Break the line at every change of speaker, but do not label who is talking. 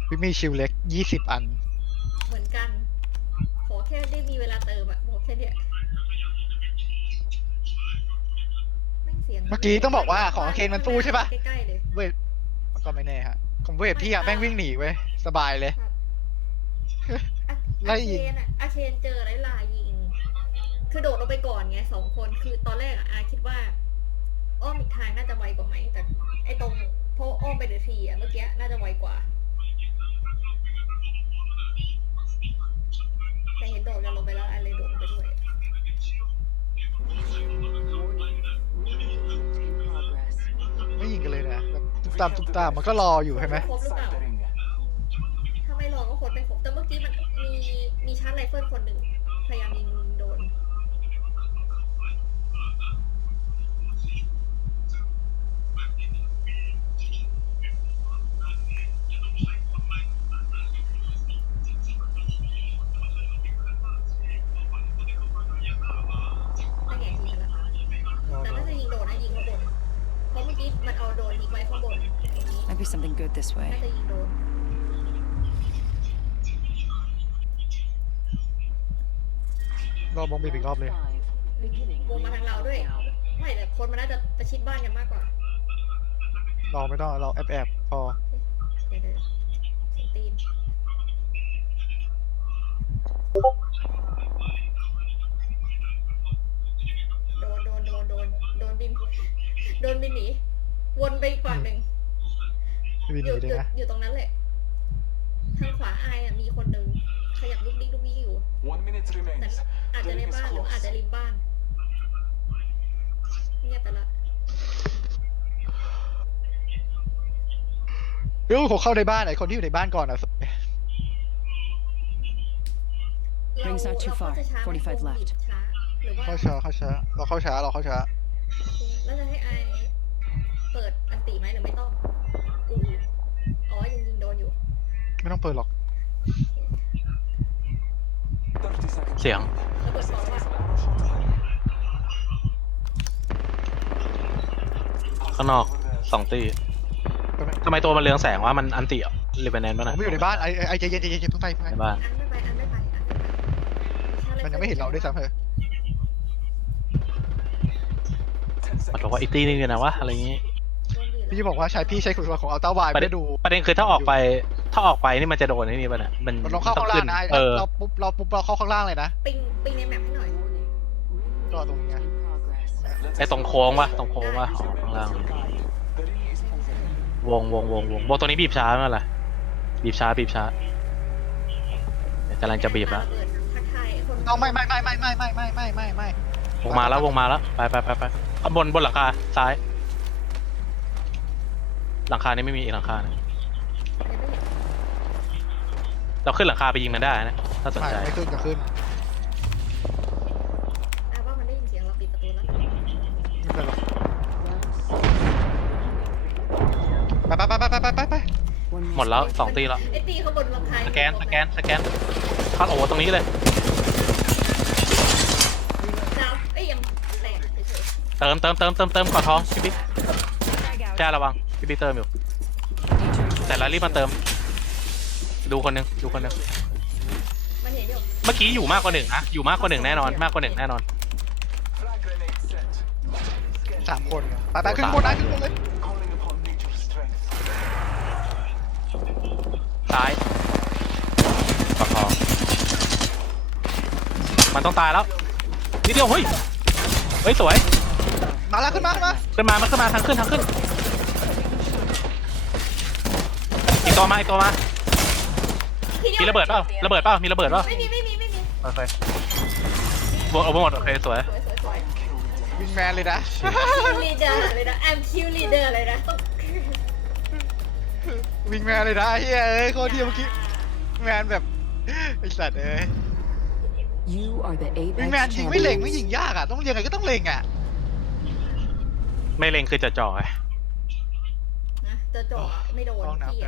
พี่มีชิลเล็ก20 อัน
เหมือนกันขอแค่ได้มีเวลาเติมอะบอกแค่เนี้ย
เมื่อกี้ต้องบอกว่าของเคนมันสู้ใช่ปะ
ใกล้ๆเลย
เวทก็ไม่แน่ฮะของเวทพี่อะแม่งวิ่งหนีเว้ยสบายเลยไล่ยิง
อาเคนเจอไรลายิงคือโดดลงไปก่อนไง2 คนคือตอนแรกอะอาคิดว่าอ้อมอีกทางน่าจะไวกว่าไหมแต่ไอ้ตรงเพราะอ้อมไปเดทีอะเมื่อกี้น่าจะไวกว่าแต่เห็นโดดกันลงไปแล้วอาเลยโดดลงไปด้วย
ไม่ยิงกันเลยนะแบบตุ๊บตามตุ๊บตามมันก็รออยู่ใช่ไหม
ครบหรือเปล่าถ้าไม่รอก็คนไปครบแต่เมื่อกี้มันมีชาร์จไรเฟิลคนหนึ่งพยายามยิงโดนนั่นไงยิงกันแล้วแต่น่าจะยิงโดนนะยิงข้างบนเพราะเมื่อกี้มันเอาโดนยิงไว้ข้างบนตรงนี้
Might be something good this
น่า
way.
จะยิงโดน
รอบงบีบอีกรอบเลยว
งมาทางเราด้วยไม่แต่คนมันน่าจะประชิดบ้านกันมากกว่าร
อไม่ต้องเราแอบพอ
เดี๋ยวเสียงตีนโดนบินหนีวนไปอีกฝั่งหนึ่ง
วินหนีเลยนะ
อยู่ตรงนั้นแหละทางขวาอายมีคนหนึ่งขยับลุกลี้อยู่แต่อาจจะในบ้านหรืออาจจะริมบ้านเงียบไปละ
เดี๋ยวผมเข้าในบ้านไอ้คนที่อยู่ในบ้านก่อนอ่ะ
Ring's not too far. 45 left.
หรือว่า
เข้าช้าเราเข้าช้า
แล้วจะให้ไอเปิดอันติไหมหรือไม่ต้องอ๋อยังยิงโดนอยู่
ไม่ต้องเปิดหรอก
เสียง
แล้วเปิดบอกว่า
ข้างนอก2 ตีทำไมตัวมันเรืองแสงว่ามันอันติหรือเป็นแนนบ้าง
ผม
นะ
ไม่อยู่ในบ้านไอ้ใจเย็นเพิ่งไป
ในบ้าน
อันไม่ไป
มันยังไม่เห็นเราด้วยซ้ำเลย
มันบอกว่าอีกตีนึงเนี่ยนะวะอะไรอย่างงี้
พี่บอกว่าพี่ใช้ขุนพลของอัลต้าวายไม่ดู
ประเด็นคือถ้าออกไปนี่มันจะโดนนี่ป่ะเนี่ยมัน
ลงเข้าข้างล่างนะเราปุ๊บเราเข้าข้างล่างเลยนะ
ปิงในแมปให้หน่อย
ก็ตรงนี้
ไอ้ตรงโค้งวะอ๋อข้างล่างวงตัวนี้บีบช้าเมื่อไหร่บีบช้ากำลังจะบีบแล้ว
ทักทายคน
ต้องไม่
วงมาแล้วไปข้างบนหลังคาซ้ายหลังคานี้ไม่มีอีกหลังคานะเราขึ้นหลังคาไปยิงมันได้นะถ้าสนใจ
ไม่ขึ้นจะขึ้น
ว่ามันได้ยินเสียงเราปิดประตูแล้ว
ไม่เป็นหรอกไป
หมดแล้ว2 ตีแล้ว
ไอตีเขาบนหลังคา
สแกนเข้าโอ้ตรงนี้เลย
ดาวยังแตกเฉย
เติมก่อนท้องพี่บิ๊กแจ้ระวังพี่บิ๊กเติมอยู่แต่ละรีบมาเติมดูคนหนึ่ง
มันเห็นอยู่
เมื่อกี้อยู่มากกว่า1นะอยู่มากกว่า1แน่นอนมากกว่า1แน่นอน
3 คนไปขึ้นบนเลย
ซ้ายกอดท้องมันต้องตายแล้วนิดเดียวเฮ้ยสวย
มาแล้วขึ้นมา
มันขึ้นมาทางขึ้นอีกตัวมามีระเบิดเปล่ามีระเบิดเปล่า
ไม่มี
โอเคบวกเอาหมดโอเคสวย
วิงแมนเลยนะ
คิวลีเดอร์เลยนะแอมคิวลีเดอร์เลยนะ
วิงแมนเลยนะเฮ้ยโคตรเที่ยเมื่อกี้แมนแบบไอสัตว์วิงแมนยิงไม่เล็งไม่ยิงยากอ่ะต้องยังไงก็ต้องเล็งอ่ะ
ไม่เล็งคือจะจ่อไง
นะจะจ่อไม่โดนพี่